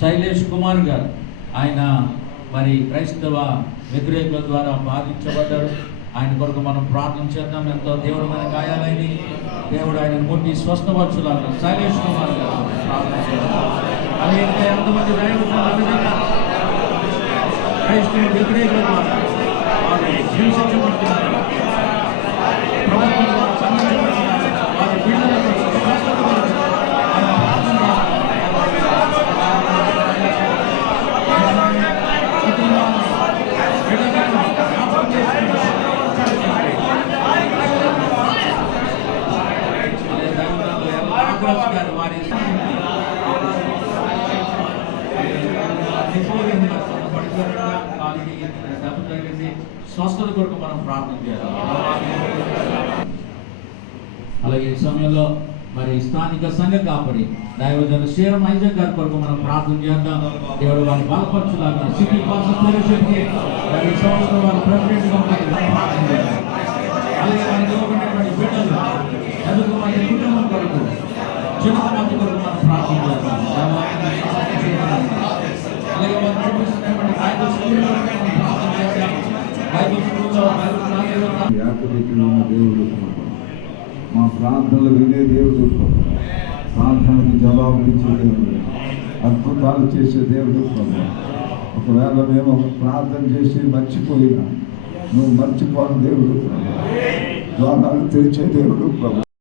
శైలేష్ కుమార్ గారు ఆయన మరి క్రైస్తవ వ్యతిరేకుల ద్వారా బాధించబడ్డాడు. ఆయన కొరకు మనం ప్రార్థన చేద్దాం. ఎంతో తీవ్రమైన గాయాలైంది. దేవుడు ఆయన ముట్టి స్వస్థపరచులాగా శైలేష్ కుమార్ గారు ప్రార్థన చేద్దాం. అలాగే ఎంతమంది క్రైస్తవ వ్యతిరేకుల ద్వారా హింసించబడుతున్నారు, ప్రభుత్వం ద్వారా సంబంధించబడుతున్నారు, వారి పిల్లలకు స్వస్థపరచు. స్వస్థత కొరకు మనం ప్రార్థన చేయాలి. అలాగే ఈ సమయంలో మరి స్థానిక సంఘ కాపరి దైవజన శ్రీరామ్ ఐజక్ గారి కొరకు మనం ప్రార్థన చేద్దాం. దేవుడు వారిని బలపరచులాగా సిటీ పాస్టర్ ఫెలోషిప్కి వారి సంవత్సరం వారి ప్రెసిడెంట్ ప్రార్థన చేద్దాం. అలాగే వారికి ఇవ్వబడినటువంటి బిడ్డలు ఎందుకు వారి కుటుంబం కొరకు చిన్నమంది కొరకు మనం ప్రార్థన చేద్దాం. అలాగే వారు చూపిస్తున్నటువంటి బైబిల్ స్కూల్ దేవుడు మా ప్రార్థనలు వినే దేవుడు, ప్రార్థనకి జవాబులు ఇచ్చే దేవుడు, అద్భుతాలు చేసే దేవుడు. ఒకవేళ మేము ప్రార్థన చేసి మర్చిపోయినా నువ్వు మర్చిపోని దేవుడు, ద్వారాలు తెరిచే దేవుడు ప్రభు.